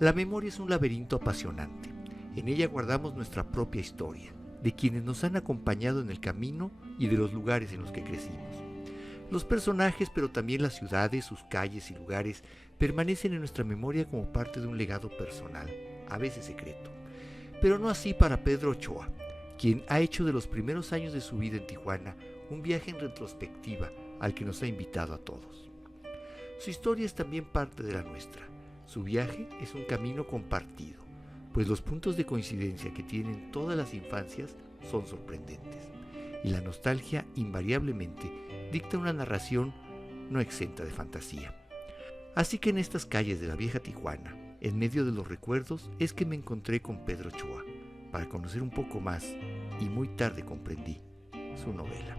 La memoria es un laberinto apasionante. En ella guardamos nuestra propia historia, de quienes nos han acompañado en el camino y de los lugares en los que crecimos. Los personajes, pero también las ciudades, sus calles y lugares, permanecen en nuestra memoria como parte de un legado personal, a veces secreto. Pero no así para Pedro Ochoa, quien ha hecho de los primeros años de su vida en Tijuana un viaje en retrospectiva al que nos ha invitado a todos. Su historia es también parte de la nuestra. Su viaje es un camino compartido, pues los puntos de coincidencia que tienen todas las infancias son sorprendentes, y la nostalgia invariablemente dicta una narración no exenta de fantasía. Así que en estas calles de la vieja Tijuana, en medio de los recuerdos, es que me encontré con Pedro Ochoa, para conocer un poco más, y muy tarde comprendí su novela.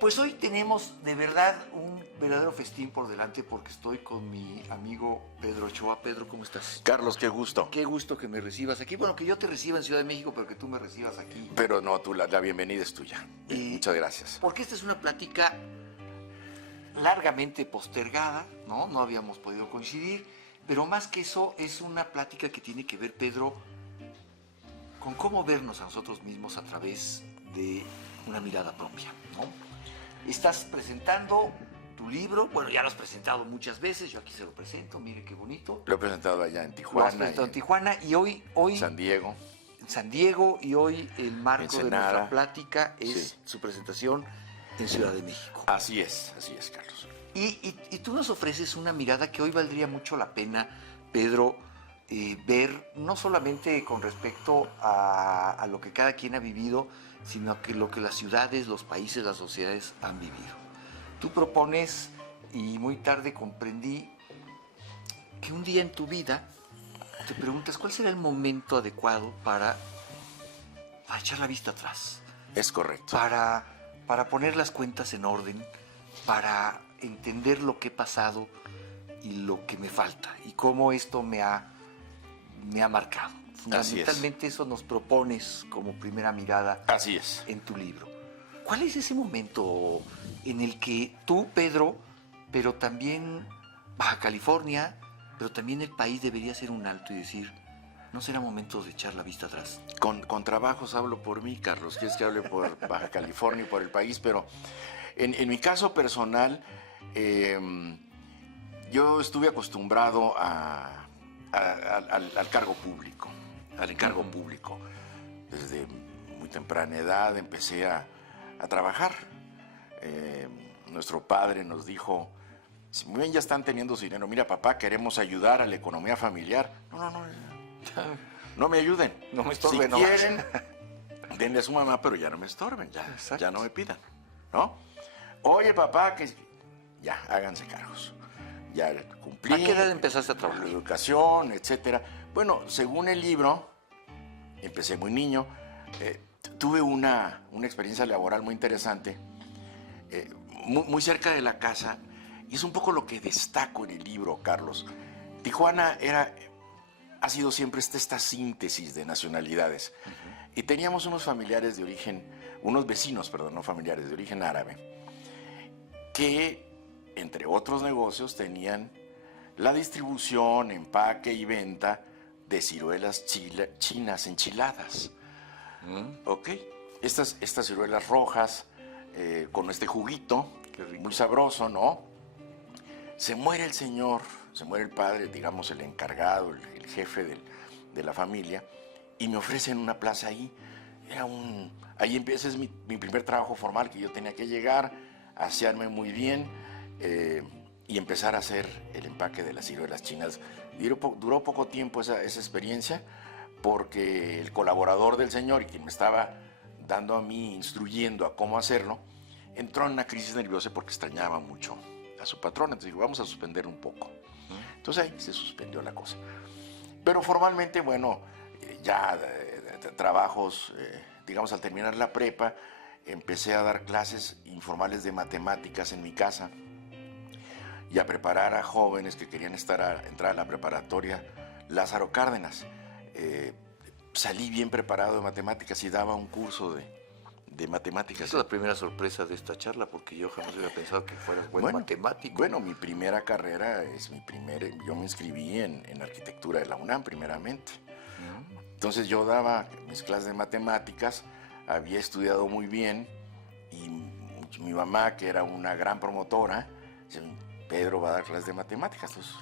Pues hoy tenemos de verdad un verdadero festín por delante porque estoy con mi amigo Pedro Ochoa. Pedro, ¿cómo estás? Carlos, qué gusto. Qué gusto que me recibas aquí. Bueno, que yo te reciba en Ciudad de México, pero que tú me recibas aquí. Pero no, la bienvenida es tuya. Muchas gracias. Porque esta es una plática largamente postergada, ¿no? No habíamos podido coincidir, pero más que eso es una plática que tiene que ver, Pedro, con cómo vernos a nosotros mismos a través de una mirada propia, ¿no? Estás presentando tu libro, bueno, ya lo has presentado muchas veces, yo aquí se lo presento, mire qué bonito. Lo he presentado allá en Tijuana. Lo has presentado en Tijuana y hoy San Diego. En San Diego, y hoy el marco de nuestra plática es sí, su presentación en Ciudad de México. Así es, Carlos. Y tú nos ofreces una mirada que hoy valdría mucho la pena, Pedro, ver, no solamente con respecto a lo que cada quien ha vivido, sino que lo que las ciudades, los países, las sociedades han vivido. Tú propones, y muy tarde comprendí, que un día en tu vida te preguntas cuál será el momento adecuado para echar la vista atrás. Es correcto. Para poner las cuentas en orden, para entender lo que he pasado y lo que me falta, y cómo esto me ha marcado. Fundamentalmente eso nos propones como primera mirada. Así es. En tu libro. ¿Cuál es ese momento en el que tú, Pedro, pero también Baja California, pero también el país debería hacer un alto y decir, ¿no será momento de echar la vista atrás? Con trabajos hablo por mí, Carlos. Quieres que hable por Baja California y por el país, pero en mi caso personal, yo estuve acostumbrado al cargo público, al encargo público. Desde muy temprana edad empecé a trabajar. Nuestro padre nos dijo, si muy bien ya están teniendo su dinero, mira papá, queremos ayudar a la economía familiar. No me ayuden. No me estorben. Si quieren, denle a su mamá, pero ya no me estorben, ya no me pidan, ¿no? Oye papá, que ya, háganse cargos. Ya cumplí. ¿A qué edad empezaste a trabajar? La educación, etcétera. Bueno, según el libro, empecé muy niño. Tuve una experiencia laboral muy interesante, muy cerca de la casa, y es un poco lo que destaco en el libro, Carlos. Tijuana ha sido siempre esta síntesis de nacionalidades. Y teníamos unos vecinos, no familiares, de origen árabe, que, entre otros negocios, tenían la distribución, empaque y venta de ciruelas chinas enchiladas. ¿Ok? Estas ciruelas rojas, con este juguito, muy sabroso, ¿no? Se muere el señor, se muere el padre, digamos el encargado, el jefe de la familia, y me ofrecen una plaza ahí. Ahí empieza mi primer trabajo formal, que yo tenía que llegar, asearme muy bien y empezar a hacer el empaque de las ciruelas chinas. Duró poco tiempo esa experiencia, porque el colaborador del señor y quien me estaba dando a mí, instruyendo a cómo hacerlo, entró en una crisis nerviosa porque extrañaba mucho a su patrón. Entonces dijo, vamos a suspender un poco. Entonces ahí se suspendió la cosa. Pero formalmente, bueno, ya trabajos, digamos, al terminar la prepa, empecé a dar clases informales de matemáticas en mi casa y a preparar a jóvenes que querían entrar a la preparatoria Lázaro Cárdenas. Salí bien preparado de matemáticas y daba un curso de matemáticas. Esa es la primera sorpresa de esta charla, porque yo jamás hubiera pensado que fueras buen matemático. Bueno, mi primera carrera yo me inscribí en arquitectura de la UNAM primeramente. Entonces yo daba mis clases de matemáticas, había estudiado muy bien y mi mamá, que era una gran promotora, dice, Pedro va a dar clases de matemáticas. Entonces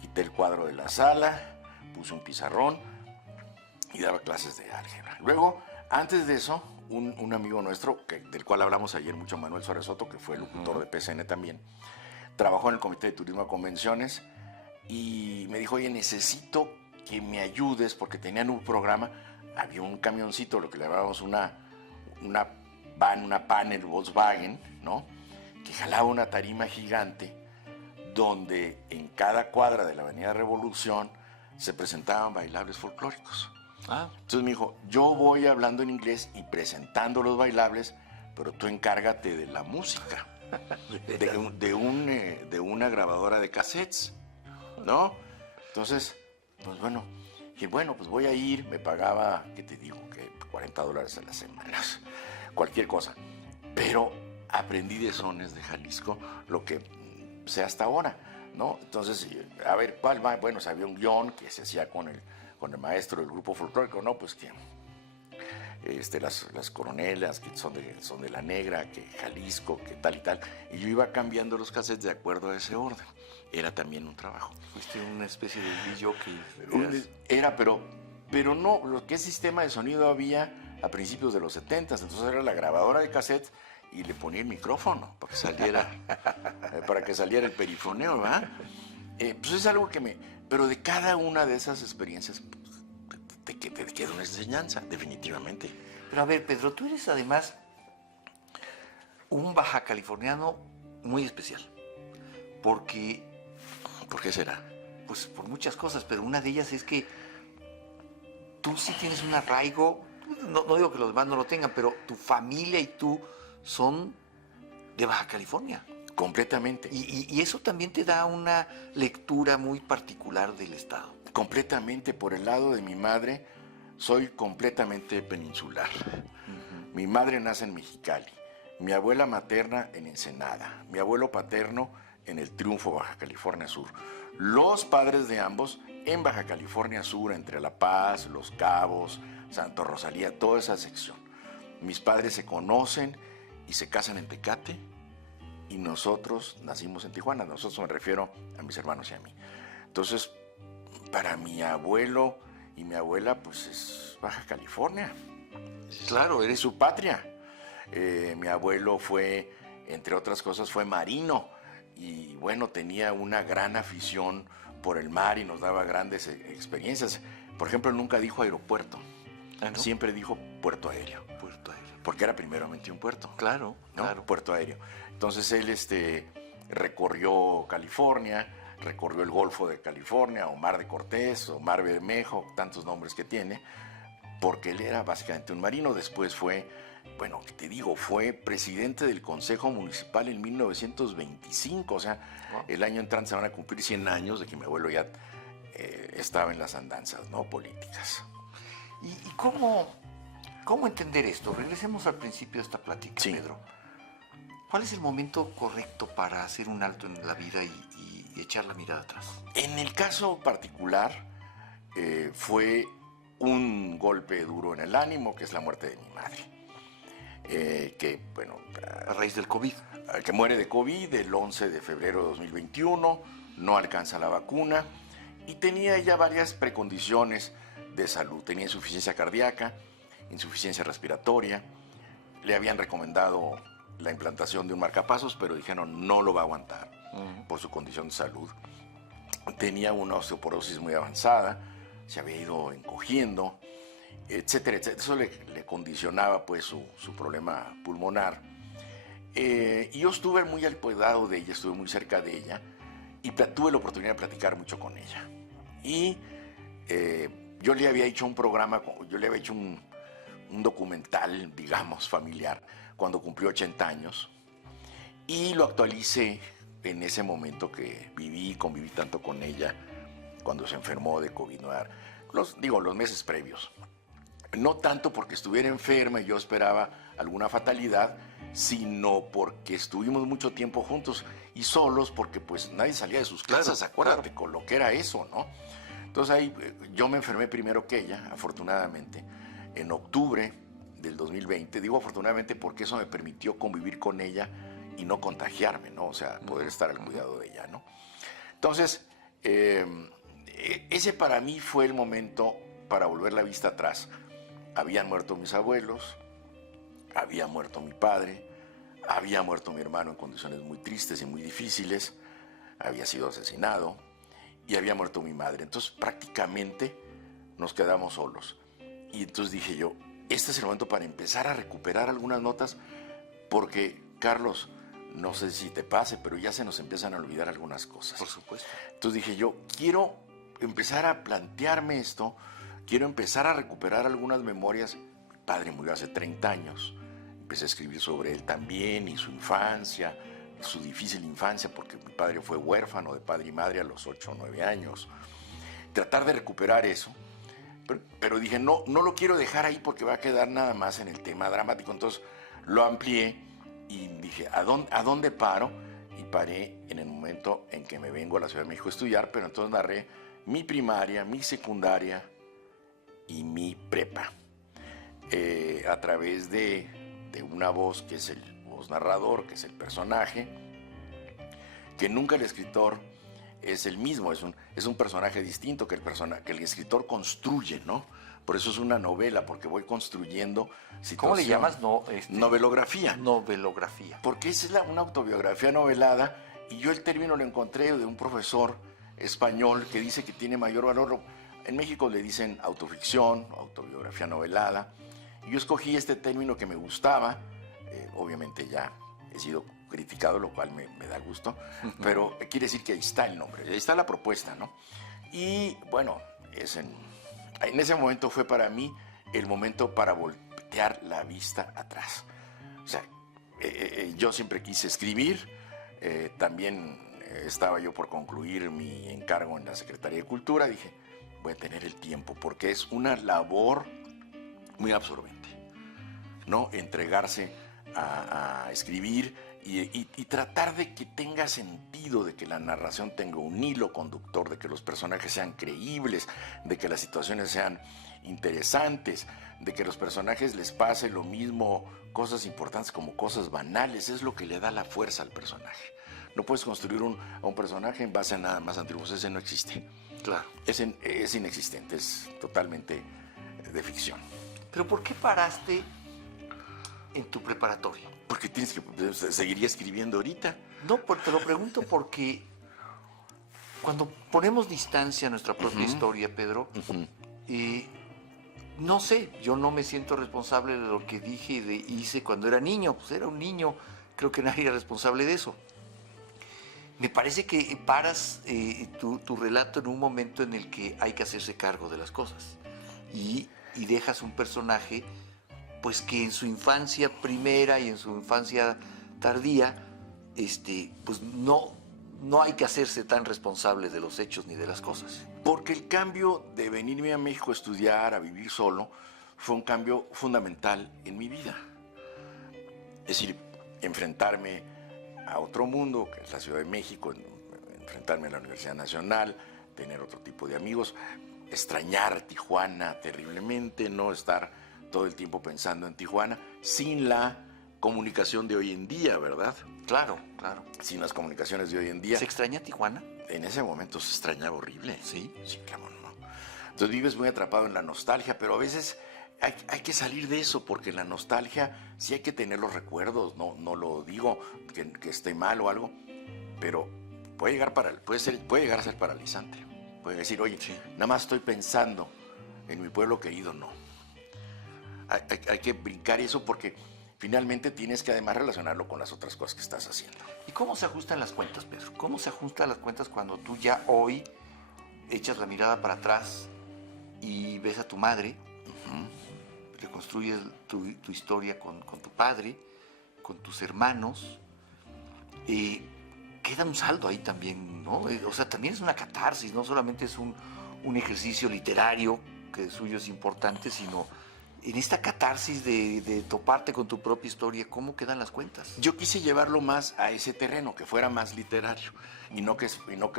quité el cuadro de la sala, puse un pizarrón y daba clases de álgebra. Luego, antes de eso, un amigo nuestro, del cual hablamos ayer mucho, Manuel Suárez Soto, que fue locutor de PCN también, trabajó en el Comité de Turismo a Convenciones y me dijo, oye, necesito que me ayudes, porque tenían un programa, había un camioncito, lo que le llamábamos una panel Volkswagen, ¿no? Que jalaba una tarima gigante, donde en cada cuadra de la Avenida Revolución se presentaban bailables folclóricos. Entonces me dijo, yo voy hablando en inglés y presentando los bailables, pero tú encárgate de la música, de una grabadora de cassettes, ¿no? Entonces, pues bueno, dije, bueno, pues voy a ir, me pagaba, ¿qué te digo? Que $40 a la semana, cualquier cosa. Pero aprendí de sones de Jalisco lo que sé hasta ahora, ¿no? Entonces, a ver, ¿cuál va? Bueno, había un guión que se hacía con el maestro del grupo folclórico, ¿no? Pues que las coronelas que son de La Negra, que Jalisco, que tal y tal. Y yo iba cambiando los cassettes de acuerdo a ese orden. Era también un trabajo. Fuiste una especie de jockey. Era, pero no, lo que es sistema de sonido había a principios de los 70s, entonces era la grabadora de cassette y le ponía el micrófono para que saliera el perifoneo, ¿verdad? Pues es algo pero de cada una de esas experiencias te queda una enseñanza, definitivamente. Pero a ver, Pedro, tú eres además un baja californiano muy especial, porque... ¿Por qué será? Pues por muchas cosas, pero una de ellas es que tú sí tienes un arraigo, no digo que los demás no lo tengan, pero tu familia y tú son de Baja California. Completamente. Y eso también te da una lectura muy particular del estado. Completamente. Por el lado de mi madre, soy completamente peninsular. Mi madre nace en Mexicali, mi abuela materna en Ensenada, mi abuelo paterno en el Triunfo, Baja California Sur. Los padres de ambos en Baja California Sur, entre La Paz, Los Cabos, Santo Rosalía, toda esa sección. Mis padres se conocen y se casan en Tecate y nosotros nacimos en Tijuana. Nosotros me refiero a mis hermanos y a mí. Entonces, para mi abuelo y mi abuela, pues es Baja California. Claro, eres su patria. Mi abuelo fue, entre otras cosas, fue marino. Y bueno, tenía una gran afición por el mar y nos daba grandes experiencias. Por ejemplo, nunca dijo aeropuerto. ¿No? Siempre dijo puerto aéreo. Puerto aéreo. Porque era primeramente un puerto. Claro, ¿no? Claro. Puerto aéreo. Entonces él recorrió California, recorrió el Golfo de California, o Mar de Cortés, o Mar Bermejo, tantos nombres que tiene, porque él era básicamente un marino. Después fue... Bueno, ¿qué te digo? Fue presidente del Consejo Municipal en 1925, o sea, wow. El año entrante se van a cumplir 100 años de que mi abuelo ya estaba en las andanzas, ¿no? Políticas. ¿Y cómo entender esto? Regresemos al principio de esta plática, sí. Pedro. ¿Cuál es el momento correcto para hacer un alto en la vida y echar la mirada atrás? En el caso particular, fue un golpe duro en el ánimo, que es la muerte de mi madre. Que, bueno... a raíz del COVID. Que muere de COVID el 11 de febrero de 2021, no alcanza la vacuna y tenía ella varias precondiciones de salud. Tenía insuficiencia cardíaca, insuficiencia respiratoria, le habían recomendado la implantación de un marcapasos, pero dijeron no lo va a aguantar por su condición de salud. Tenía una osteoporosis muy avanzada, se había ido encogiendo, etcétera, etcétera. Eso le condicionaba pues su problema pulmonar. Y yo estuve muy al cuidado de ella, estuve muy cerca de ella y tuve la oportunidad de platicar mucho con ella. Y yo le había hecho un programa, yo le había hecho un documental, digamos, familiar, cuando cumplió 80 años. Y lo actualicé en ese momento que conviví tanto con ella, cuando se enfermó de COVID, los meses previos. No tanto porque estuviera enferma y yo esperaba alguna fatalidad, sino porque estuvimos mucho tiempo juntos y solos, porque pues nadie salía de sus casas, Claro, acuérdate claro. con lo que era eso, ¿no? Entonces ahí yo me enfermé primero que ella, afortunadamente, en octubre del 2020. Digo afortunadamente porque eso me permitió convivir con ella y no contagiarme, ¿no? O sea, poder estar al cuidado de ella, ¿no? Entonces, ese para mí fue el momento para volver la vista atrás. Habían muerto mis abuelos, había muerto mi padre, había muerto mi hermano en condiciones muy tristes y muy difíciles, había sido asesinado y había muerto mi madre. Entonces prácticamente nos quedamos solos. Y entonces dije yo, este es el momento para empezar a recuperar algunas notas porque, Carlos, no sé si te pase, pero ya se nos empiezan a olvidar algunas cosas. Por supuesto. Entonces dije yo, quiero empezar a plantearme esto, quiero empezar a recuperar algunas memorias. Mi padre murió hace 30 años. Empecé a escribir sobre él también y su infancia, su difícil infancia, porque mi padre fue huérfano de padre y madre a los 8 o 9 años. Tratar de recuperar eso, pero dije, no lo quiero dejar ahí porque va a quedar nada más en el tema dramático. Entonces lo amplié y dije, ¿a dónde paro? Y paré en el momento en que me vengo a la Ciudad de México a estudiar, pero entonces narré mi primaria, mi secundaria y mi prepa. A través de una voz que es el voz narrador, que es el personaje, que nunca el escritor es el mismo, es un personaje distinto que el escritor construye, ¿no? Por eso es una novela, porque voy construyendo situación. ¿Cómo le llamas? Novelografía. Novelografía. Porque es una autobiografía novelada y yo el término lo encontré de un profesor español que dice que tiene mayor valor. En México le dicen autoficción, autobiografía novelada. Y yo escogí este término que me gustaba, obviamente ya he sido criticado, lo cual me da gusto, pero quiere decir que ahí está el nombre, ahí está la propuesta, ¿no? Y bueno, en ese momento fue para mí el momento para voltear la vista atrás. O sea, yo siempre quise escribir, también estaba yo por concluir mi encargo en la Secretaría de Cultura, dije, voy a tener el tiempo, porque es una labor muy absorbente, ¿no? Entregarse a escribir y tratar de que tenga sentido, de que la narración tenga un hilo conductor, de que los personajes sean creíbles, de que las situaciones sean interesantes, de que a los personajes les pase lo mismo, cosas importantes como cosas banales, es lo que le da la fuerza al personaje. No puedes construir a un personaje en base a nada más antiguos, ese no existe. Claro. Es inexistente, es totalmente de ficción. ¿Pero por qué paraste en tu preparatoria? Porque tienes que seguiría escribiendo ahorita. No, te lo pregunto porque cuando ponemos distancia a nuestra propia historia, Pedro, no sé, yo no me siento responsable de lo que dije y hice cuando era niño. Pues era un niño, creo que nadie era responsable de eso. Me parece que paras tu relato en un momento en el que hay que hacerse cargo de las cosas y dejas un personaje pues que en su infancia primera y en su infancia tardía pues no hay que hacerse tan responsable de los hechos ni de las cosas. Porque el cambio de venirme a México a estudiar, a vivir solo, fue un cambio fundamental en mi vida. Es decir, enfrentarme a otro mundo, que es la Ciudad de México, enfrentarme a la Universidad Nacional, tener otro tipo de amigos, extrañar Tijuana terriblemente, no estar todo el tiempo pensando en Tijuana, sin la comunicación de hoy en día, ¿verdad? Claro, claro. Sin las comunicaciones de hoy en día. ¿Se extraña Tijuana? En ese momento se extrañaba horrible. Sí. Sí, cómo no. Entonces vives muy atrapado en la nostalgia, pero a veces hay que salir de eso, porque en la nostalgia sí hay que tener los recuerdos, no lo digo que esté mal o algo, pero puede llegar a ser paralizante. Puede decir, oye, sí, nada más estoy pensando en mi pueblo querido, no. Hay que brincar eso porque finalmente tienes que además relacionarlo con las otras cosas que estás haciendo. ¿Y cómo se ajustan las cuentas, Pedro? ¿Cómo se ajustan las cuentas cuando tú ya hoy echas la mirada para atrás y ves a tu madre, reconstruyes tu historia con tu padre, con tus hermanos, queda un saldo ahí también, ¿no? O sea, también es una catarsis, no solamente es un ejercicio literario, que de suyo es importante, sino en esta catarsis de toparte con tu propia historia, ¿cómo quedan las cuentas? Yo quise llevarlo más a ese terreno, que fuera más literario y no que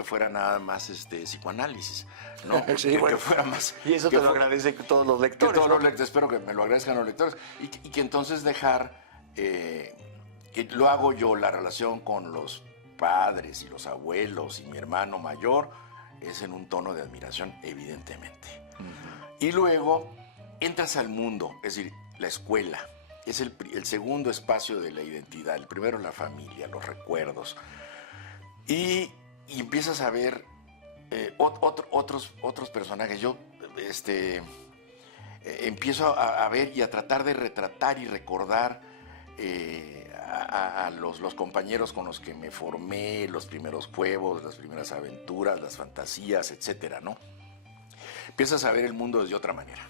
fuera nada más psicoanálisis, ¿no? Sí, bueno, que fuera más. Y eso te lo agradecen todos los lectores. Que todos ¿no? los lectores, espero que me lo agradezcan los lectores y que entonces dejar, que lo hago yo, la relación con los padres y los abuelos y mi hermano mayor es en un tono de admiración, evidentemente. Y luego entras al mundo, es decir, la escuela. Es el segundo espacio de la identidad. El primero la familia, los recuerdos. Y empiezas a ver otros personajes. Yo empiezo a ver y a tratar de retratar y recordar a los compañeros con los que me formé, los primeros juegos, las primeras aventuras, las fantasías, etcétera, ¿no? Empiezas a ver el mundo desde otra manera.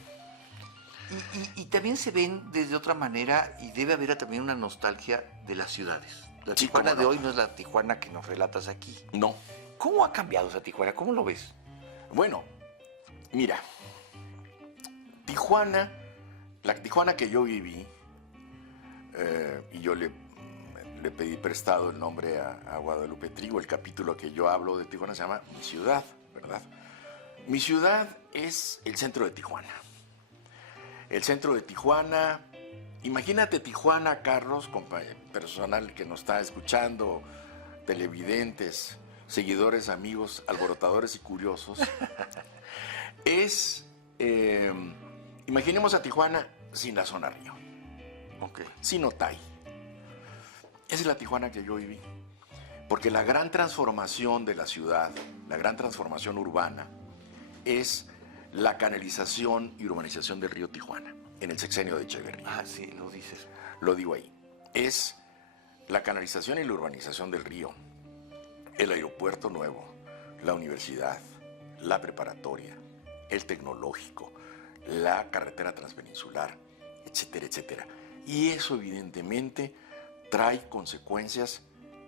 Y también se ven desde otra manera y debe haber también una nostalgia de las ciudades. La Sí, Tijuana cómo de no. hoy no es la Tijuana que nos relatas aquí. No. ¿Cómo ha cambiado esa Tijuana? ¿Cómo lo ves? Bueno, mira, Tijuana, la Tijuana que yo viví, y yo le pedí prestado el nombre a Guadalupe Trigo, el capítulo que yo hablo de Tijuana se llama Mi Ciudad, ¿verdad? Mi ciudad es el centro de Tijuana. El centro de Tijuana, imagínate Tijuana, Carlos, personal que nos está escuchando, televidentes, seguidores, amigos, alborotadores y curiosos, imaginemos a Tijuana sin la zona Río, sin Otay. Esa es la Tijuana que yo viví, porque la gran transformación de la ciudad, la gran transformación urbana, es la canalización y urbanización del río Tijuana, en el sexenio de Echeverría. Ah, sí, lo dices. Lo digo ahí. Es la canalización y la urbanización del río, el aeropuerto nuevo, la universidad, la preparatoria, el tecnológico, la carretera transpeninsular, etcétera, etcétera. Y eso evidentemente trae consecuencias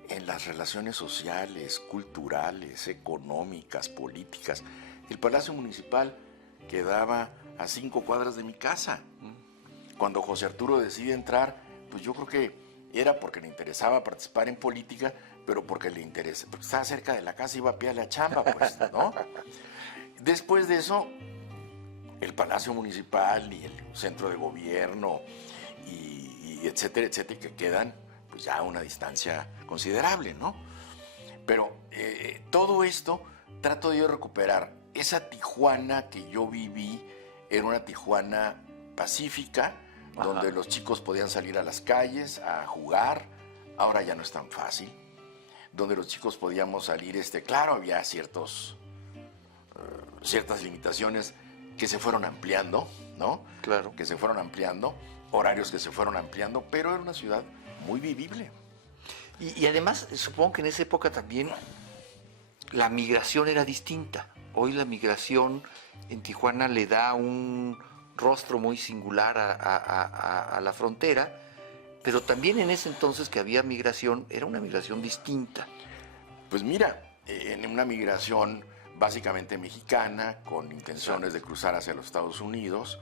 en las relaciones sociales, culturales, económicas, políticas. El Palacio Municipal quedaba a 5 cuadras de mi casa. Cuando José Arturo decide entrar, pues yo creo que era porque le interesaba participar en política, pero porque le interesa, porque estaba cerca de la casa, iba a pie a la chamba, pues, ¿no? Después de eso, el Palacio Municipal y el Centro de Gobierno y etcétera, etcétera, que quedan pues ya a una distancia considerable, ¿no? Pero todo esto trato de yo recuperar. Esa Tijuana que yo viví era una Tijuana pacífica, donde los chicos podían salir a las calles a jugar. Ahora ya no es tan fácil. Donde los chicos podíamos salir, claro, había ciertas limitaciones que se fueron ampliando, ¿no? Claro. Que se fueron ampliando, horarios que se fueron ampliando, pero era una ciudad muy vivible. Y además, supongo que en esa época también la migración era distinta. Hoy la migración en Tijuana le da un rostro muy singular a la frontera, pero también en ese entonces que había migración, era una migración distinta. Pues mira, en una migración básicamente mexicana, con intenciones de cruzar hacia los Estados Unidos,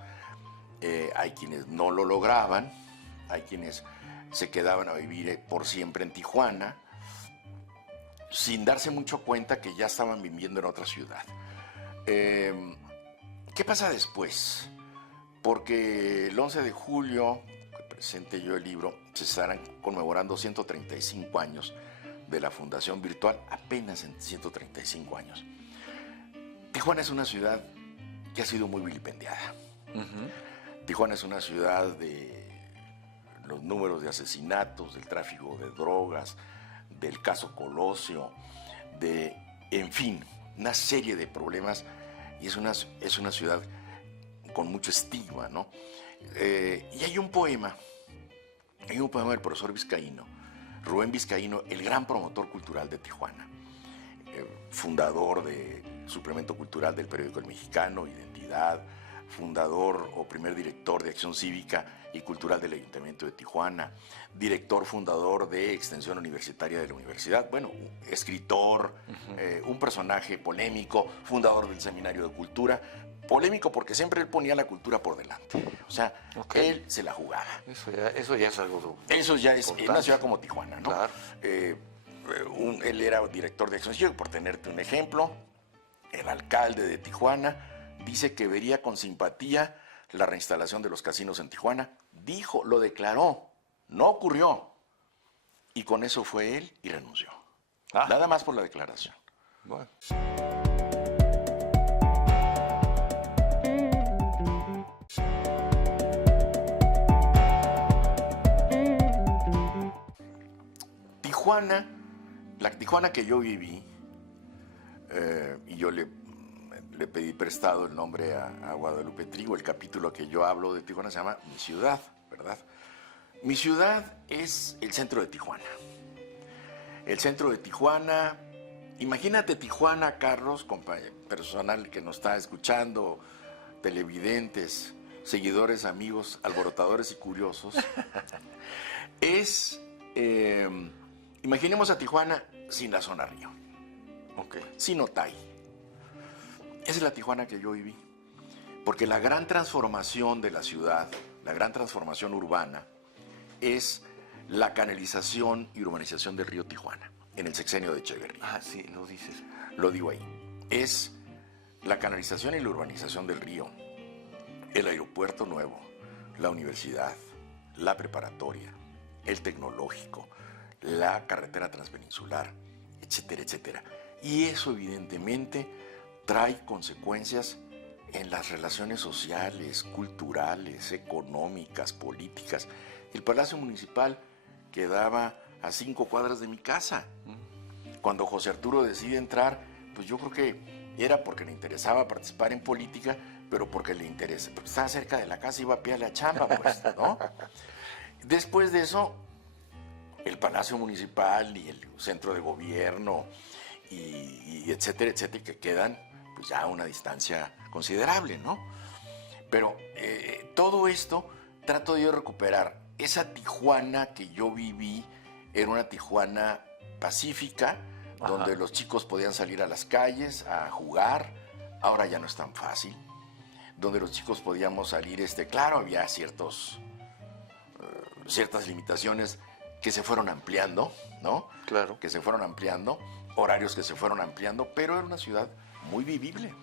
hay quienes no lo lograban, hay quienes se quedaban a vivir por siempre en Tijuana, sin darse mucho cuenta que ya estaban viviendo en otra ciudad. ¿Qué pasa después? Porque el 11 de julio, que presenté yo el libro, se estarán conmemorando 135 años de la Fundación Virtual, apenas en 135 años. Tijuana es una ciudad que ha sido muy vilipendiada. Tijuana es una ciudad de los números de asesinatos, del tráfico de drogas, del caso Colosio, en fin, una serie de problemas, y es una ciudad con mucho estigma, ¿no? Y hay un poema del profesor Vizcaíno, Rubén Vizcaíno, el gran promotor cultural de Tijuana, fundador del suplemento cultural del periódico El Mexicano, Identidad, fundador o primer director de Acción Cívica y Cultural del Ayuntamiento de Tijuana, director fundador de Extensión Universitaria de la Universidad, bueno, escritor, un personaje polémico, fundador del Seminario de Cultura, Polémico porque siempre él ponía la cultura por delante. O sea, él se la jugaba. Eso ya es algo. Eso ya es en una ciudad como Tijuana, ¿no? Claro. Él era director de acción civil, por tenerte un ejemplo. El alcalde de Tijuana dice que vería con simpatía la reinstalación de los casinos en Tijuana. Dijo, lo declaró, no ocurrió. Y con eso fue él y renunció. Nada más por la declaración. Bueno. Tijuana, la Tijuana que yo viví, y yo le pedí prestado el nombre a Guadalupe Trigo, el capítulo que yo hablo de Tijuana se llama Mi Ciudad, ¿verdad? Mi ciudad es el centro de Tijuana. El centro de Tijuana, imagínate Tijuana, Carlos, personal que nos está escuchando, televidentes, seguidores, amigos, alborotadores y curiosos, es... imaginemos a Tijuana sin la zona Río, sin Otay. Esa es la Tijuana que yo viví. Porque la gran transformación de la ciudad, la gran transformación urbana, es la canalización y urbanización del río Tijuana, en el sexenio de Echeverría. Ah, sí, lo dices. Lo digo ahí. Es la canalización y la urbanización del río, el aeropuerto nuevo, la universidad, la preparatoria, el tecnológico, la carretera transpeninsular, etcétera, etcétera. Y eso evidentemente trae consecuencias en las relaciones sociales, culturales, económicas, políticas. El Palacio Municipal quedaba a 5 cuadras de mi casa. Cuando José Arturo decide entrar, pues yo creo que era porque le interesaba participar en política, pero porque le interesa, porque estaba cerca de la casa, iba a pie a la chamba, pues, ¿no? Después de eso, el Palacio Municipal y el centro de gobierno y etcétera, etcétera, que quedan pues ya a una distancia considerable, ¿no? Pero todo esto trato yo de recuperar. Esa Tijuana que yo viví era una Tijuana pacífica, donde los chicos podían salir a las calles a jugar. Ahora ya no es tan fácil. Donde los chicos podíamos salir, claro, había ciertas limitaciones que se fueron ampliando, ¿no? Claro. Que se fueron ampliando, horarios que se fueron ampliando, pero era una ciudad muy vivible.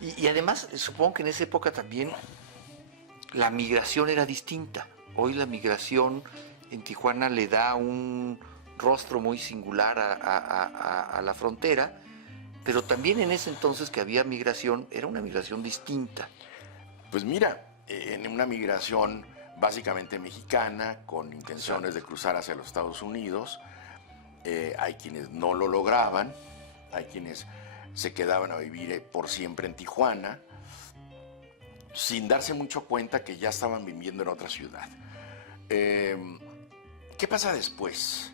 Y además, supongo que en esa época también la migración era distinta. Hoy la migración en Tijuana le da un rostro muy singular a la frontera, pero también en ese entonces que había migración, era una migración distinta. Pues mira, en una migración básicamente mexicana, con intenciones de cruzar hacia los Estados Unidos, hay quienes no lo lograban, hay quienes se quedaban a vivir por siempre en Tijuana, sin darse mucho cuenta que ya estaban viviendo en otra ciudad. ¿Qué pasa después?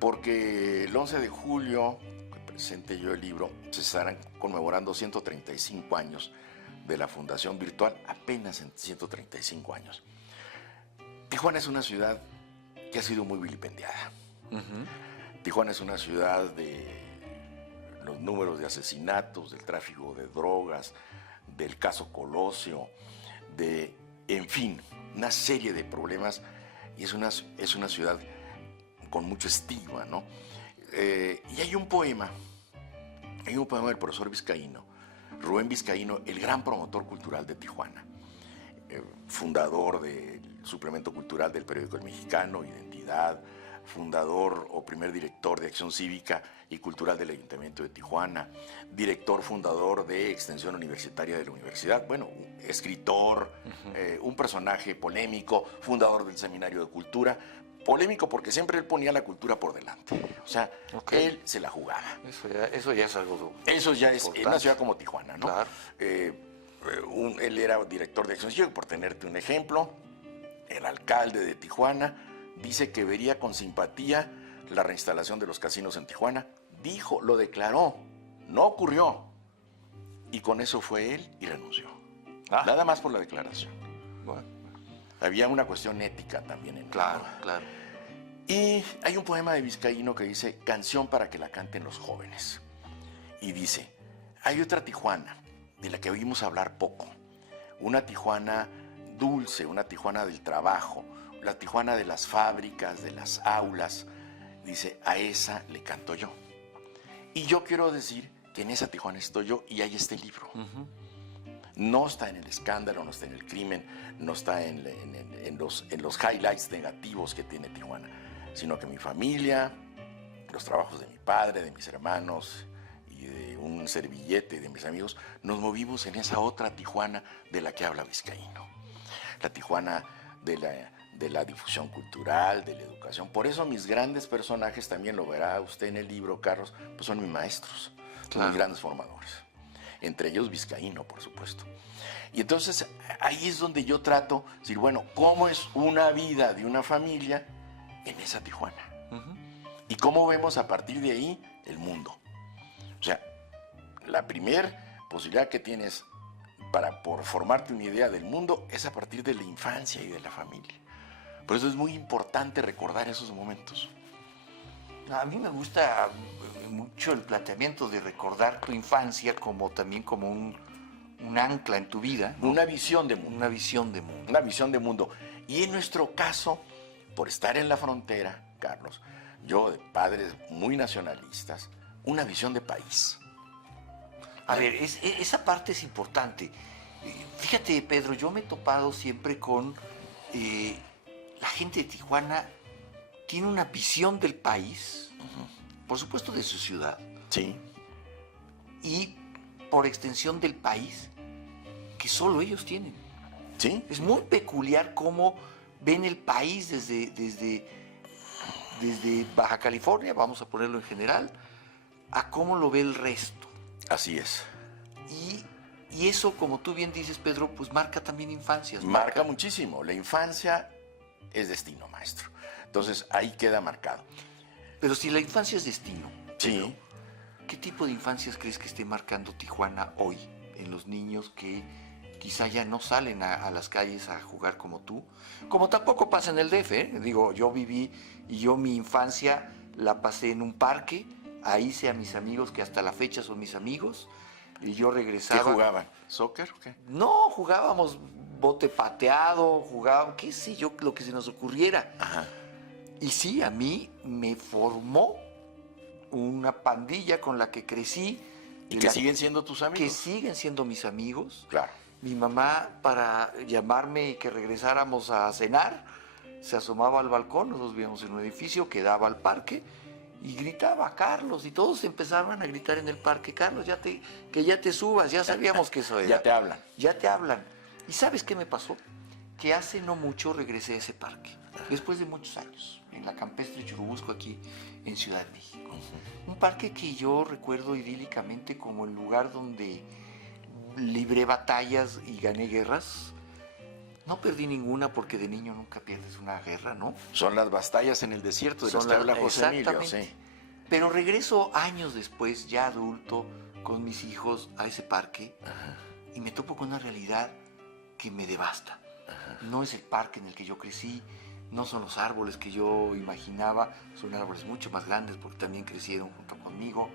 Porque el 11 de julio, que presenté yo el libro, se estarán conmemorando 135 años de la Fundación Virtual, apenas en 135 años. Tijuana es una ciudad que ha sido muy vilipendiada. Tijuana es una ciudad de los números de asesinatos, del tráfico de drogas, del caso Colosio, en fin, una serie de problemas, y es una ciudad con mucho estigma, ¿no? Y hay un poema del profesor Vizcaíno, Rubén Vizcaíno, el gran promotor cultural de Tijuana, fundador del suplemento cultural del periódico El Mexicano, Identidad, fundador o primer director de Acción Cívica y Cultural del Ayuntamiento de Tijuana, director fundador de Extensión Universitaria de la Universidad, bueno, escritor, un personaje polémico, fundador del Seminario de Cultura, polémico porque siempre él ponía la cultura por delante, o sea, él se la jugaba. Eso ya es algo. Eso ya es en una ciudad como Tijuana, ¿no? Claro. Él era director de Acción Cívica, por tenerte un ejemplo. El alcalde de Tijuana dice que vería con simpatía la reinstalación de los casinos en Tijuana. Dijo, lo declaró, no ocurrió. Y con eso fue él y renunció. Nada más por la declaración. Bueno. Había una cuestión ética también en Claro, claro. Y hay un poema de Vizcaíno que dice, canción para que la canten los jóvenes. Y dice, hay otra Tijuana, de la que oímos hablar poco. Una Tijuana dulce, una Tijuana del trabajo, la Tijuana de las fábricas, de las aulas. Dice, a esa le canto yo. Y yo quiero decir que en esa Tijuana estoy yo y hay este libro. No está en el escándalo, no está en el crimen, no está en los highlights negativos que tiene Tijuana, sino que mi familia, los trabajos de mi padre, de mis hermanos y de un servillete de mis amigos, nos movimos en esa otra Tijuana de la que habla Vizcaíno. La Tijuana de la difusión cultural, de la educación. Por eso mis grandes personajes, también lo verá usted en el libro, Carlos, pues son mis maestros, claro, mis grandes formadores. Entre ellos Vizcaíno, por supuesto. Y entonces ahí es donde yo trato de decir, bueno, ¿cómo es una vida de una familia en esa Tijuana? Y cómo vemos a partir de ahí el mundo. O sea, la primera posibilidad que tienes por formarte una idea del mundo es a partir de la infancia y de la familia. Por eso es muy importante recordar esos momentos. A mí me gusta mucho el planteamiento de recordar tu infancia como también como un ancla en tu vida, ¿no? Una visión de mundo. Una visión de mundo. Una visión de mundo. Y en nuestro caso, por estar en la frontera, Carlos, yo de padres muy nacionalistas, una visión de país. A ver, esa parte es importante. Fíjate, Pedro, yo me he topado siempre con la gente de Tijuana tiene una visión del país, por supuesto de su ciudad. Sí. Y por extensión del país, que solo ellos tienen. Sí. Es muy peculiar cómo ven el país desde Baja California, vamos a ponerlo en general, a cómo lo ve el resto. Así es. Y eso, como tú bien dices, Pedro, pues marca también infancias. Marca muchísimo. La infancia es destino, maestro. Entonces, ahí queda marcado. Pero si la infancia es destino, sí, Pedro, ¿qué tipo de infancias crees que esté marcando Tijuana hoy en los niños que quizá ya no salen a las calles a jugar como tú? Como tampoco pasa en el DF, ¿eh? Digo, yo viví y yo mi infancia la pasé en un parque, ahí hice a mis amigos que hasta la fecha son mis amigos, y yo regresaba. ¿Qué jugaban? ¿Soccer o qué? No, jugábamos bote pateado, jugábamos, qué sé yo, lo que se nos ocurriera. Ajá. Y sí, a mí me formó una pandilla con la que crecí. ¿Y que siguen siendo tus amigos? Que siguen siendo mis amigos. Claro. Mi mamá, para llamarme y que regresáramos a cenar, se asomaba al balcón, nosotros vivíamos en un edificio que daba al parque, y gritaba, Carlos, y todos empezaban a gritar en el parque, Carlos, que ya te subas, ya sabíamos que eso era. Ya te hablan. Ya te hablan. ¿Y sabes qué me pasó? Que hace no mucho regresé a ese parque, después de muchos años, en la Campestre Churubusco, aquí en Ciudad de México. Un parque que yo recuerdo idílicamente como el lugar donde libré batallas y gané guerras. No perdí ninguna porque de niño nunca pierdes una guerra, ¿no? Son las batallas en el desierto de las que habla José Emilio, sí. Pero regreso años después, ya adulto, con mis hijos a ese parque. Ajá. Y me topo con una realidad que me devasta. Ajá. No es el parque en el que yo crecí, no son los árboles que yo imaginaba, son árboles mucho más grandes porque también crecieron junto conmigo.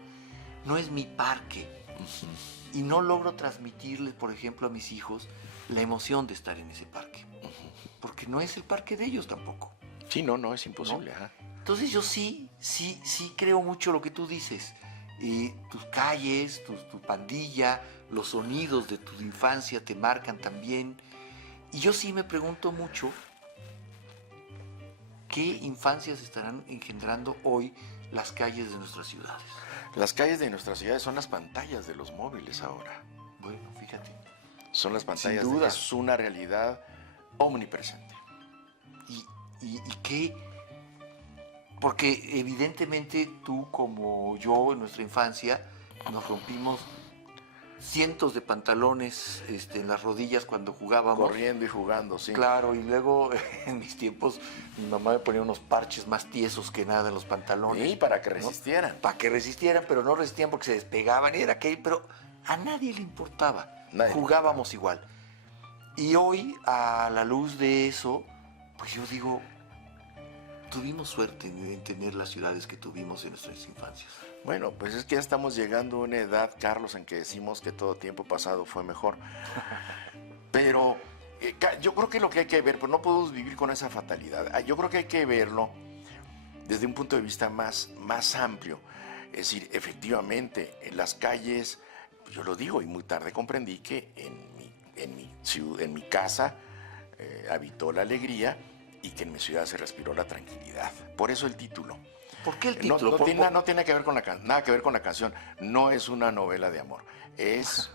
No es mi parque. Uh-huh. Y no logro transmitirles, por ejemplo, a mis hijos la emoción de estar en ese parque. Uh-huh. Porque no es el parque de ellos tampoco. Sí, no, es imposible. ¿No? Entonces yo sí creo mucho lo que tú dices. Tus calles, tu pandilla, los sonidos de tu infancia te marcan también. Y yo sí me pregunto mucho qué infancias estarán engendrando hoy las calles de nuestras ciudades. Las calles de nuestras ciudades son las pantallas de los móviles ahora. Bueno, fíjate. Son las pantallas. Sin duda. Es una realidad omnipresente. ¿Y qué? Porque evidentemente tú como yo en nuestra infancia nos rompimos cientos de pantalones en las rodillas cuando jugábamos. Corriendo y jugando, sí. Claro, y luego en mis tiempos mi mamá me ponía unos parches más tiesos que nada en los pantalones. Sí, para que resistieran. ¿No? Para que resistieran, pero no resistían porque se despegaban y era aquel, pero a nadie le importaba. Jugábamos igual. Y hoy, a la luz de eso, pues yo digo, tuvimos suerte en tener las ciudades que tuvimos en nuestras infancias. Bueno, pues es que ya estamos llegando a una edad, Carlos, en que decimos que todo tiempo pasado fue mejor. Pero yo creo que lo que hay que ver, pues no podemos vivir con esa fatalidad. Yo creo que hay que verlo desde un punto de vista más amplio. Es decir, efectivamente, en las calles, yo lo digo y muy tarde comprendí que en mi casa habitó la alegría y que en mi ciudad se respiró la tranquilidad. Por eso el título. ¿Por qué el título? No tiene que ver con nada que ver con la canción. No es una novela de amor. Es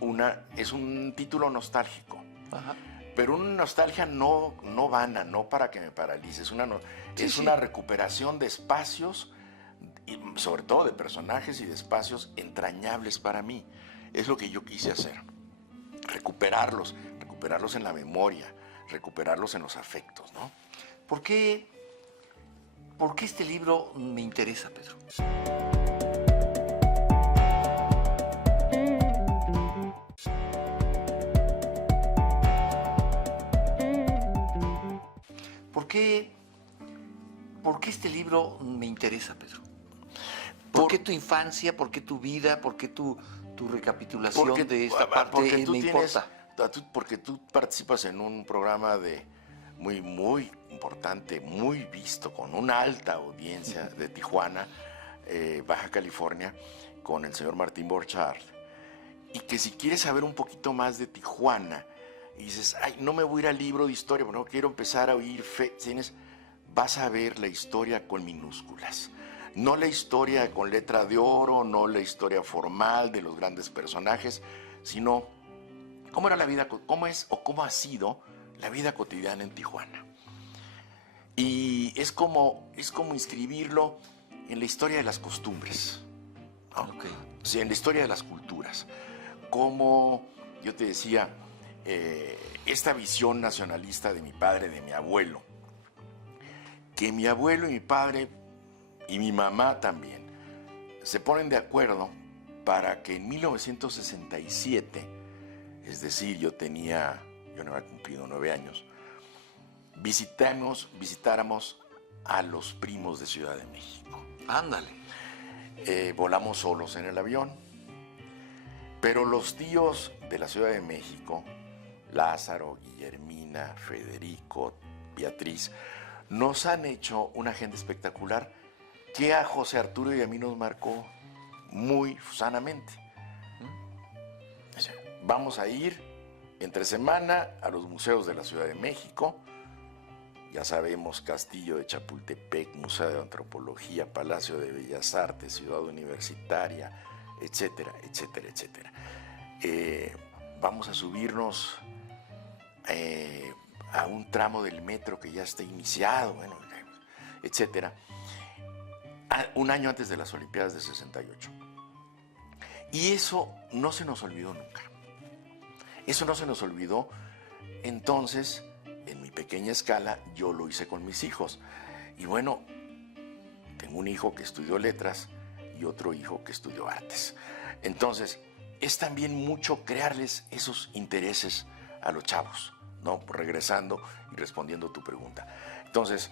un título nostálgico. Ajá. Pero una nostalgia no vana, no para que me paralice. Es una recuperación de espacios, y sobre todo de personajes y de espacios entrañables para mí. Es lo que yo quise hacer. Recuperarlos en la memoria, recuperarlos en los afectos, ¿no? ¿Por qué este libro me interesa, Pedro? ¿Por qué este libro me interesa, Pedro? ¿Por qué tu infancia? ¿Por qué tu vida? ¿Por qué tu recapitulación de esta parte me importa? Porque tú participas en un programa muy, muy importante, muy visto, con una alta audiencia de Tijuana, Baja California, con el señor Martín Borchardt. Y que si quieres saber un poquito más de Tijuana, y dices, ay, no me voy a ir al libro de historia, no quiero empezar a oír vas a ver la historia con minúsculas. No la historia con letra de oro, no la historia formal de los grandes personajes, sino cómo era la vida, cómo es o cómo ha sido la vida cotidiana en Tijuana. Y es como inscribirlo en la historia de las costumbres, ¿no? Okay. O sea, en la historia de las culturas. Como yo te decía, esta visión nacionalista de mi padre, de mi abuelo, que mi abuelo y mi padre y mi mamá también se ponen de acuerdo para que en 1967, es decir, yo no había cumplido 9 años, visitáramos a los primos de Ciudad de México. Ándale. Volamos solos en el avión, pero los tíos de la Ciudad de México, Lázaro, Guillermina, Federico, Beatriz, nos han hecho una agenda espectacular que a José Arturo y a mí nos marcó muy sanamente. Vamos a ir entre semana a los museos de la Ciudad de México. Ya sabemos, Castillo de Chapultepec, Museo de Antropología, Palacio de Bellas Artes, Ciudad Universitaria, etcétera, etcétera, etcétera. Vamos a subirnos a un tramo del metro que ya está iniciado, bueno, etcétera. Un año antes de las Olimpiadas de 68. Y eso no se nos olvidó nunca. Eso no se nos olvidó. Entonces, en mi pequeña escala, yo lo hice con mis hijos. Y bueno, tengo un hijo que estudió letras y otro hijo que estudió artes. Entonces, es también mucho crearles esos intereses a los chavos, ¿no? Regresando y respondiendo tu pregunta. Entonces,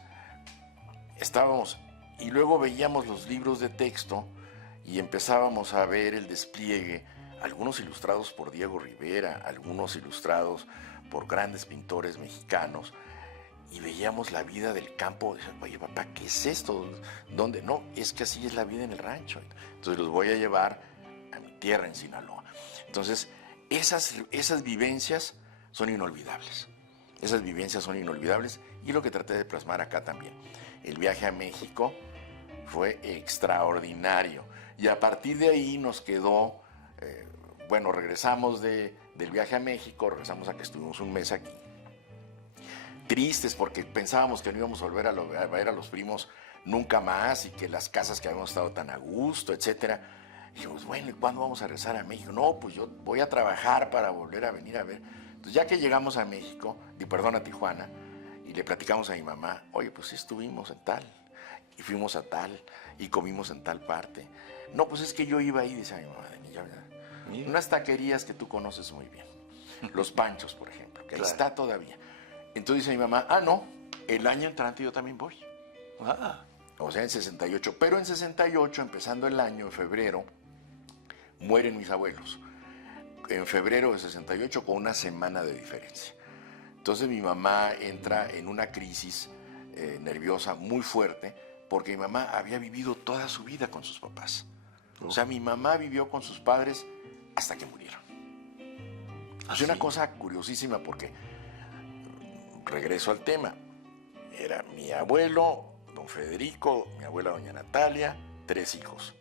estábamos, y luego veíamos los libros de texto y empezábamos a ver el despliegue, algunos ilustrados por Diego Rivera, algunos ilustrados por grandes pintores mexicanos, y veíamos la vida del campo. Oye, papá, ¿qué es esto? ¿Dónde? No, es que así es la vida en el rancho. Entonces los voy a llevar a mi tierra en Sinaloa. Entonces, esas vivencias son inolvidables. Esas vivencias son inolvidables, y lo que traté de plasmar acá también. El viaje a México fue extraordinario, y a partir de ahí nos quedó, regresamos del viaje a México, regresamos a que estuvimos un mes aquí, tristes porque pensábamos que no íbamos a volver a ver a los primos nunca más, y que las casas que habíamos estado tan a gusto, etcétera. Dijimos, bueno, ¿y cuándo vamos a regresar a México? No, pues yo voy a trabajar para volver a venir a ver. Entonces, ya que llegamos a México, a Tijuana, y le platicamos a mi mamá, oye, pues sí estuvimos en tal, y fuimos a tal, y comimos en tal parte. No, pues es que yo iba ahí, dice mi mamá de niña, ¿verdad? Unas taquerías que tú conoces muy bien. Los Panchos, por ejemplo, que claro, ahí está todavía. Entonces dice mi mamá, no, el año entrante yo también voy. Ah. O sea, en 68. Pero en 68, empezando el año, en febrero, mueren mis abuelos. En febrero de 68, con una semana de diferencia. Entonces mi mamá entra en una crisis nerviosa muy fuerte, porque mi mamá había vivido toda su vida con sus papás. O sea, mi mamá vivió con sus padres hasta que murieron. Es una cosa curiosísima porque, regreso al tema, era mi abuelo, don Federico, mi abuela doña Natalia, 3 hijos.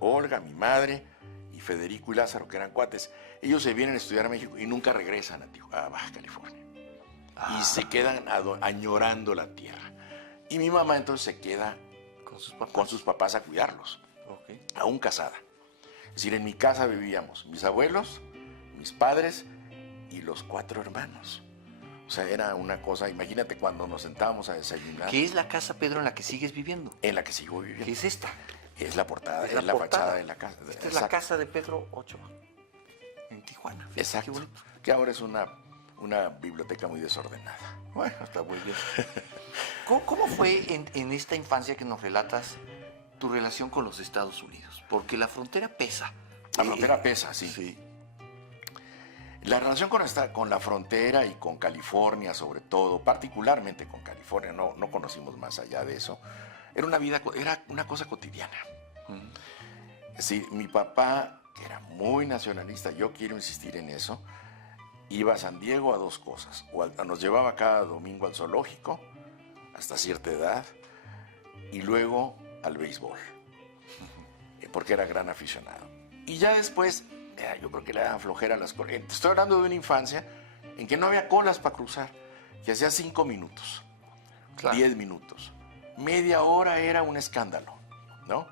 Olga, mi madre, y Federico y Lázaro, que eran cuates. Ellos se vienen a estudiar a México y nunca regresan a Baja California. Y se quedan añorando la tierra. Y mi mamá entonces se queda con sus papás a cuidarlos, aún casada. Es decir, en mi casa vivíamos mis abuelos, mis padres y los 4 hermanos. O sea, era una cosa, imagínate cuando nos sentábamos a desayunar. ¿Qué es la casa, Pedro, en la que sigues viviendo? En la que sigo viviendo. ¿Qué es esta? Es la portada, es la fachada de la casa. Esta es la casa de Pedro Ochoa, en Tijuana. Fíjate, exacto. qué bonito. Que ahora es una biblioteca muy desordenada. Bueno, está muy bien. ¿Cómo fue en esta infancia que nos relatas tu relación con los Estados Unidos? Porque la frontera pesa. La frontera pesa, sí. La relación con la frontera y con California, sobre todo, particularmente con California, no conocimos más allá de eso, era una cosa cotidiana. Sí, mi papá, que era muy nacionalista, yo quiero insistir en eso, iba a San Diego a 2 cosas. Nos llevaba cada domingo al zoológico, hasta cierta edad, y luego al béisbol, porque era gran aficionado. Y ya después, yo creo que le daban flojera las corrientes. Estoy hablando de una infancia en que no había colas para cruzar, que hacía 5 minutos, 10 minutos. Media hora era un escándalo, ¿no?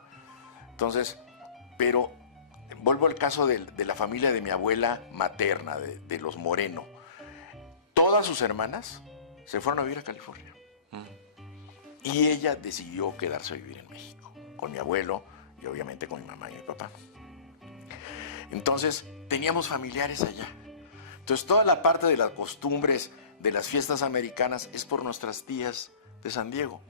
Entonces, pero vuelvo al caso de la familia de mi abuela materna, de los Moreno. Todas sus hermanas se fueron a vivir a California. Y ella decidió quedarse a vivir en México, con mi abuelo y obviamente con mi mamá y mi papá. Entonces, teníamos familiares allá. Entonces, toda la parte de las costumbres de las fiestas americanas es por nuestras tías de San Diego.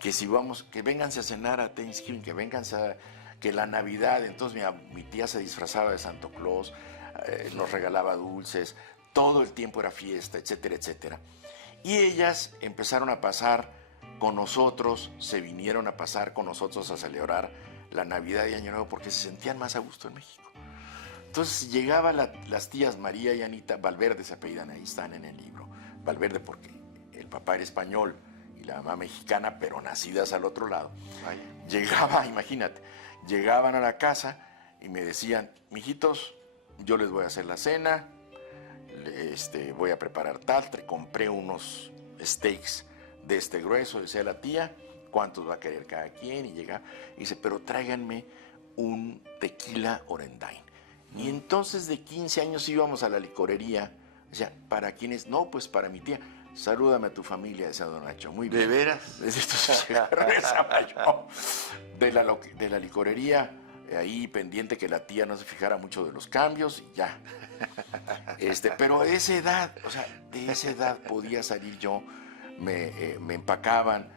Que si vamos, que vénganse a cenar a Thanksgiving, que la Navidad, entonces mi tía se disfrazaba de Santa Claus, nos regalaba dulces, todo el tiempo era fiesta, etcétera, etcétera. Y ellas empezaron a pasar con nosotros, se vinieron a pasar con nosotros a celebrar la Navidad y Año Nuevo porque se sentían más a gusto en México. Entonces llegaban las tías María y Anita, Valverde se apellidan, ahí están en el libro, Valverde porque el papá era español y la mamá mexicana, pero nacidas al otro lado. Imagínate, llegaban a la casa y me decían, mijitos, yo les voy a hacer la cena, voy a preparar tal, compré unos steaks de este grueso, decía la tía, ¿cuántos va a querer cada quien? Y llega y dice, pero tráiganme un tequila Orendain. Y entonces de 15 años íbamos a la licorería, decía, ¿para quién es? No, pues para mi tía. Salúdame a tu familia, decía don Nacho. Muy bien. ¿De veras? Entonces regresaba yo de la licorería, ahí pendiente que la tía no se fijara mucho de los cambios y ya. Pero de esa edad podía salir yo, me empacaban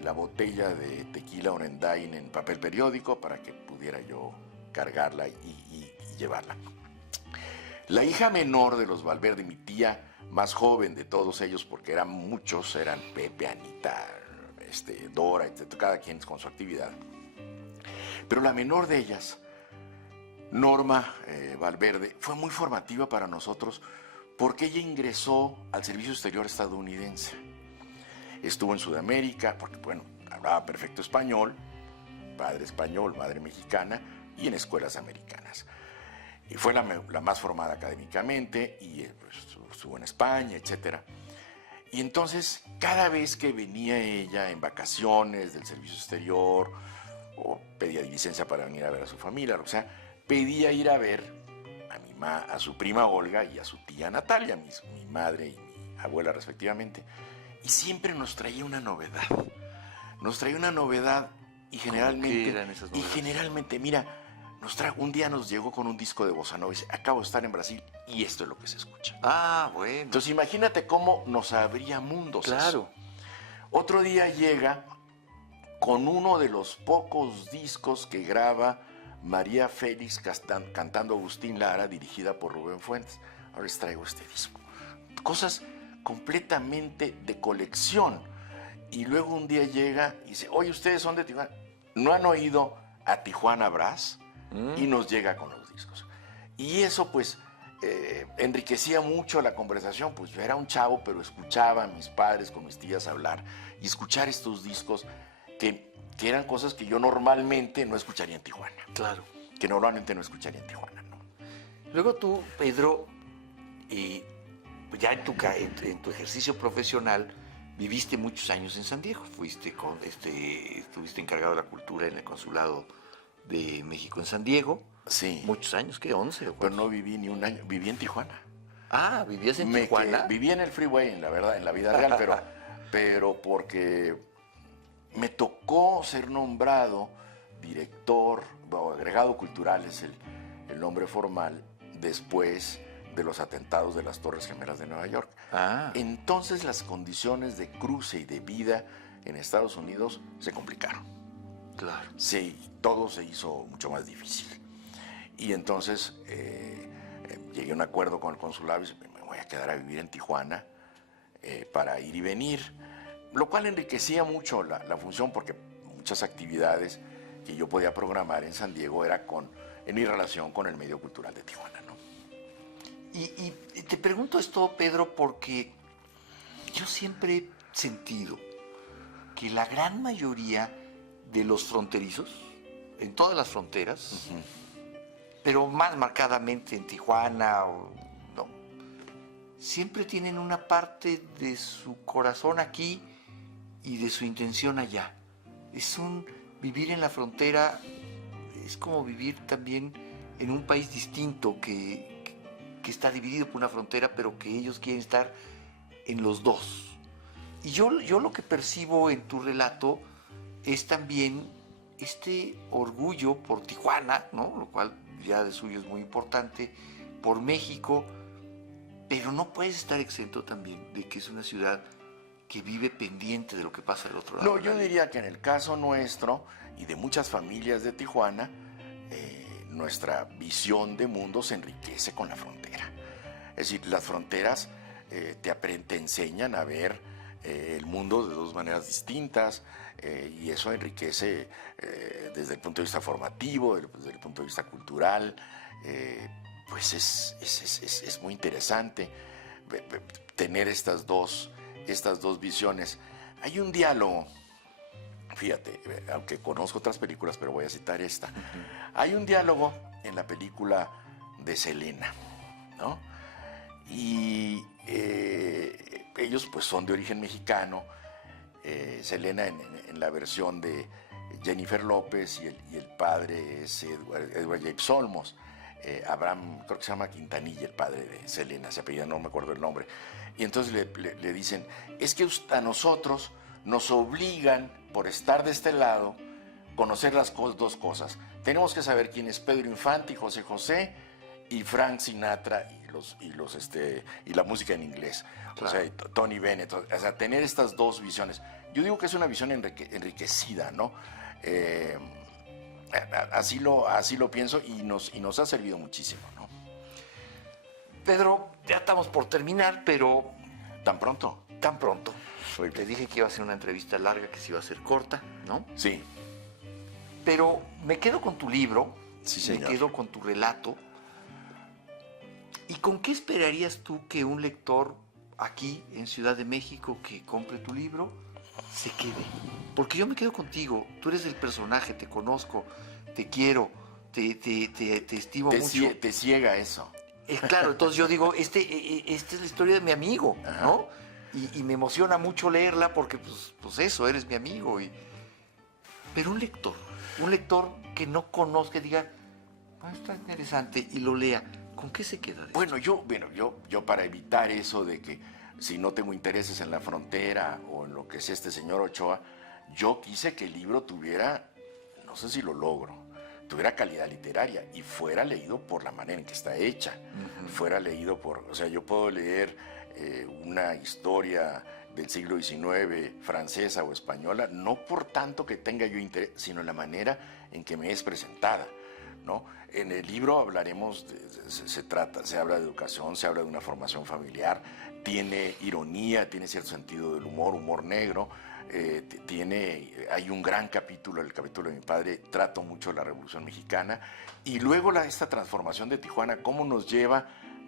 la botella de tequila Orendain en papel periódico para que pudiera yo cargarla y llevarla. La hija menor de los Valverde, mi tía más joven de todos ellos, porque eran muchos, eran Pepe, Anita, Dora, etc., cada quien con su actividad. Pero la menor de ellas, Norma Valverde, fue muy formativa para nosotros porque ella ingresó al servicio exterior estadounidense. Estuvo en Sudamérica, porque, bueno, hablaba perfecto español, padre español, madre mexicana, y en escuelas americanas. Y fue la más formada académicamente, y pues, estuvo en España, etc. Y entonces, cada vez que venía ella en vacaciones del servicio exterior, o pedía licencia para venir a ver a su familia, o sea, pedía ir a ver a su prima Olga y a su tía Natalia, mi madre y mi abuela respectivamente. Y siempre nos traía una novedad. Nos traía una novedad y generalmente... ¿Qué eran esas novedades? Y generalmente, mira, un día nos llegó con un disco de bossa nova y dice, acabo de estar en Brasil y esto es lo que se escucha. Ah, bueno. Entonces imagínate cómo nos abría mundos. Claro. Eso. Otro día llega con uno de los pocos discos que graba María Félix cantando Agustín Lara, dirigida por Rubén Fuentes. Ahora les traigo este disco. Cosas completamente de colección. Y luego un día llega y dice, oye, ustedes son de Tijuana. ¿No han oído a Tijuana Brass? Y nos llega con los discos. Y eso pues enriquecía mucho la conversación. Pues yo era un chavo, pero escuchaba a mis padres con mis tías hablar. Y escuchar estos discos que eran cosas que yo normalmente no escucharía en Tijuana. Claro. Que normalmente no escucharía en Tijuana, ¿no? Luego tú, Pedro, ya en tu ejercicio profesional, viviste muchos años en San Diego. Estuviste encargado de la cultura en el Consulado de México en San Diego. Sí. Muchos años, ¿qué? 11 o Pero no viví ni un año, viví en Tijuana. Ah, ¿vivías en Tijuana? Viví en el freeway, en la vida real, pero porque me tocó ser nombrado director, o agregado cultural es el nombre formal, después de los atentados de las Torres Gemelas de Nueva York. Ah. Entonces las condiciones de cruce y de vida en Estados Unidos se complicaron. Claro. Sí, todo se hizo mucho más difícil. Y entonces llegué a un acuerdo con el consulado y me voy a quedar a vivir en Tijuana para ir y venir, lo cual enriquecía mucho la función porque muchas actividades que yo podía programar en San Diego era en mi relación con el medio cultural de Tijuana, ¿no? Y te pregunto esto, Pedro, porque yo siempre he sentido que la gran mayoría de los fronterizos, en todas las fronteras, pero más marcadamente en Tijuana, no, siempre tienen una parte de su corazón aquí y de su intención allá. Vivir en la frontera es como vivir también en un país distinto que está dividido por una frontera, pero que ellos quieren estar en los dos. Y yo lo que percibo en tu relato es también este orgullo por Tijuana, ¿no? Lo cual ya de suyo es muy importante, por México, pero no puedes estar exento también de que es una ciudad que vive pendiente de lo que pasa del otro lado. No, yo diría que en el caso nuestro y de muchas familias de Tijuana, nuestra visión de mundo se enriquece con la frontera. Es decir, las fronteras te enseñan a ver el mundo de dos maneras distintas y eso enriquece desde el punto de vista formativo, desde el punto de vista cultural. Pues es muy interesante tener estas dos visiones. Hay un diálogo, fíjate, aunque conozco otras películas, pero voy a citar esta. Hay un diálogo en la película de Selena, ¿no? Y ellos pues son de origen mexicano. Selena en la versión de Jennifer López y el padre es Edward James Olmos. Abraham, creo que se llama Quintanilla, el padre de Selena, se apellida, no me acuerdo el nombre. Y entonces le dicen, es que a nosotros nos obligan, por estar de este lado, conocer las dos cosas. Tenemos que saber quién es Pedro Infante y José José y Frank Sinatra y la música en inglés. Claro. O sea, Tony Bennett, o sea, tener estas dos visiones. Yo digo que es una visión enriquecida, ¿no? Así lo pienso y nos ha servido muchísimo, ¿no? Pedro, ya estamos por terminar, pero... ¿Tan pronto? Tan pronto. Te dije que iba a ser una entrevista larga, que se iba a ser corta, ¿no? Sí. Pero me quedo con tu libro, sí, señor. Me quedo con tu relato. ¿Y con qué esperarías tú que un lector aquí en Ciudad de México que compre tu libro se quede? Porque yo me quedo contigo, tú eres el personaje, te conozco, te quiero, te estimo mucho. Te ciega eso. Claro, entonces yo digo, esta es la historia de mi amigo, ¿no? Y me emociona mucho leerla porque, pues eso, eres mi amigo. Pero un lector que no conozca, diga, está interesante, y lo lea, ¿con qué se queda? Bueno, yo para evitar eso de que si no tengo intereses en la frontera o en lo que es este señor Ochoa, yo quise que el libro tuviera, no sé si lo logro, tuviera calidad literaria y fuera leído por la manera en que está hecha, fuera leído o sea, yo puedo leer una historia del siglo XIX, francesa o española, no por tanto que tenga yo interés, sino en la manera en que me es presentada, ¿no? En el libro hablaremos, se habla de educación, se habla de una formación familiar, tiene ironía, tiene cierto sentido del humor, humor negro, hay un gran capítulo, el capítulo de mi padre, trato mucho la Revolución Mexicana, y luego esta transformación de Tijuana, cómo nos lleva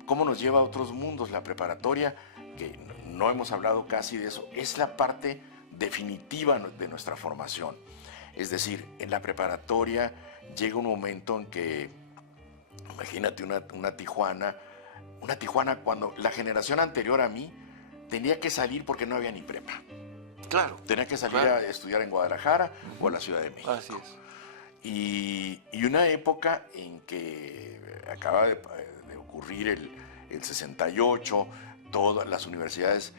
a otros mundos. La preparatoria, que no hemos hablado casi de eso, es la parte definitiva de nuestra formación. Es decir, en la preparatoria llega un momento en que, imagínate una Tijuana cuando la generación anterior a mí tenía que salir porque no había ni prepa. Claro. Tenía que salir a estudiar en Guadalajara o en la Ciudad de México. Así es. Y una época en que acaba de ocurrir el 68, todas las universidades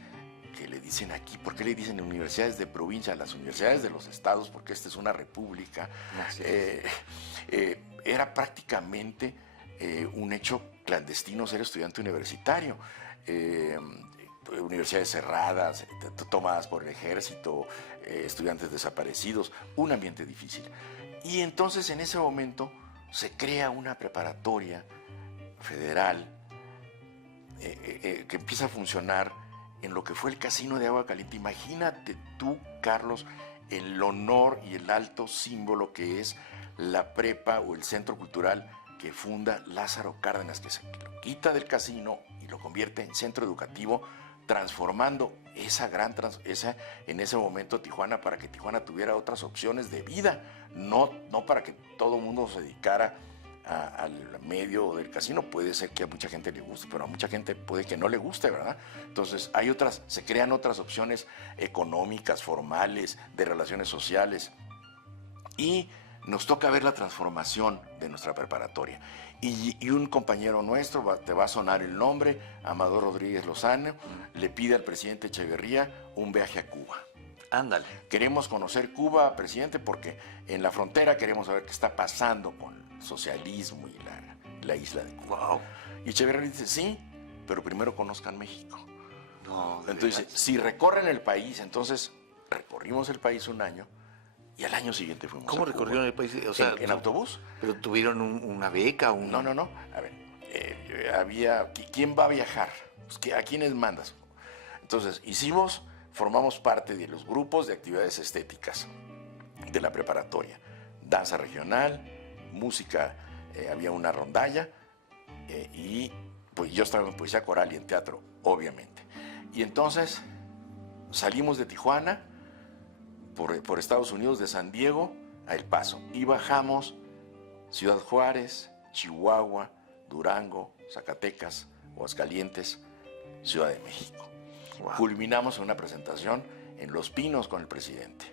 que le dicen aquí, ¿por qué le dicen universidades de provincia? Las universidades de los estados, porque esta es una república. Era prácticamente un hecho clandestino ser estudiante universitario. Universidades cerradas, tomadas por el ejército, estudiantes desaparecidos, un ambiente difícil. Y entonces en ese momento se crea una preparatoria federal que empieza a funcionar en lo que fue el Casino de Agua Caliente. Imagínate tú, Carlos, el honor y el alto símbolo que es la prepa o el centro cultural que funda Lázaro Cárdenas, que se lo quita del casino y lo convierte en centro educativo, transformando en ese momento Tijuana, para que Tijuana tuviera otras opciones de vida, no para que todo el mundo se dedicara al medio del casino. Puede ser que a mucha gente le guste, pero a mucha gente puede que no le guste, ¿verdad? Entonces se crean otras opciones económicas, formales, de relaciones sociales, y nos toca ver la transformación de nuestra preparatoria. Y un compañero nuestro, te va a sonar el nombre, Amador Rodríguez Lozano, le pide al presidente Echeverría un viaje a Cuba. Ándale. Queremos conocer Cuba, presidente, porque en la frontera queremos saber qué está pasando con el socialismo y la isla de Cuba. Wow. Y Echeverría dice, sí, pero primero conozcan México. No, entonces, si recorren el país, entonces recorrimos el país un año, y al año siguiente fuimos. ¿Cómo recorrieron el país? O sea, en autobús. ¿Pero tuvieron una beca? No. A ver, ¿quién va a viajar? Pues, ¿a quiénes mandas? Entonces, formamos parte de los grupos de actividades estéticas de la preparatoria. Danza regional, música, había una rondalla, y pues yo estaba en poesía coral y en teatro, obviamente. Y entonces salimos de Tijuana, por Estados Unidos, de San Diego a El Paso, y bajamos Ciudad Juárez, Chihuahua, Durango, Zacatecas, Aguascalientes, Ciudad de México. Wow. Culminamos en una presentación en Los Pinos con el presidente.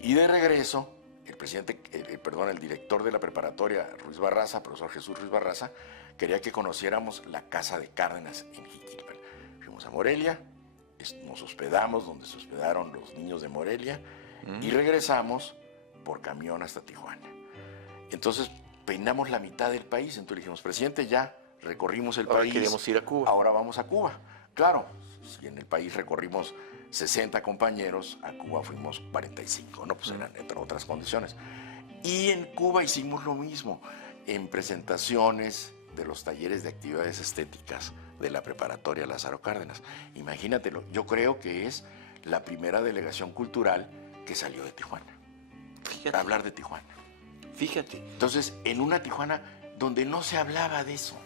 Y de regreso, el director de la preparatoria, Ruiz Barraza, profesor Jesús Ruiz Barraza, quería que conociéramos la Casa de Cárdenas en Jiquilpan. Fuimos a Morelia, nos hospedamos donde se hospedaron los niños de Morelia, y regresamos por camión hasta Tijuana. Entonces peinamos la mitad del país. Entonces le dijimos, presidente, ya recorrimos el país. Queremos ir a Cuba. Ahora vamos a Cuba. Claro, si en el país recorrimos 60 compañeros, a Cuba fuimos 45, ¿no? Pues eran otras condiciones. Y en Cuba hicimos lo mismo, en presentaciones de los talleres de actividades estéticas de la preparatoria Lázaro Cárdenas. Imagínatelo, yo creo que es la primera delegación cultural que salió de Tijuana. Fíjate. Hablar de Tijuana. Fíjate. Entonces, en una Tijuana donde no se hablaba de eso.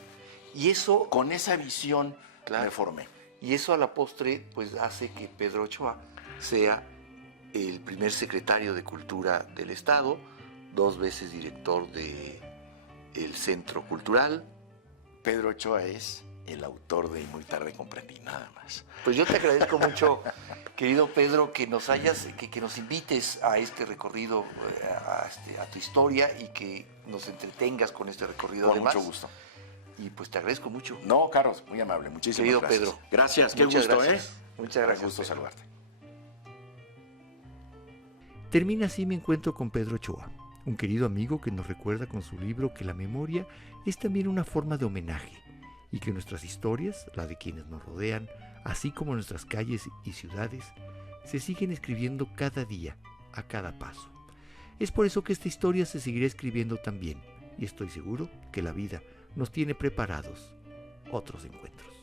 Y eso, con esa visión, me formé. Y eso a la postre, pues hace que Pedro Ochoa sea el primer secretario de Cultura del Estado, 2 veces director del Centro Cultural. Pedro Ochoa es el autor de Y muy tarde comprendí, nada más. Pues yo te agradezco mucho, querido Pedro, que nos invites a este recorrido, a tu historia, y que nos entretengas con este recorrido. Con mucho gusto. Y pues te agradezco mucho. No, Carlos, muy amable, muchísimas querido gracias. Pedro. Gracias, qué Muchas gusto, gracias. Muchas gracias. Qué gusto saludarte. Termina así mi encuentro con Pedro Ochoa, un querido amigo que nos recuerda con su libro que la memoria es también una forma de homenaje, y que nuestras historias, la de quienes nos rodean, así como nuestras calles y ciudades, se siguen escribiendo cada día, a cada paso. Es por eso que esta historia se seguirá escribiendo también, y estoy seguro que la vida nos tiene preparados otros encuentros.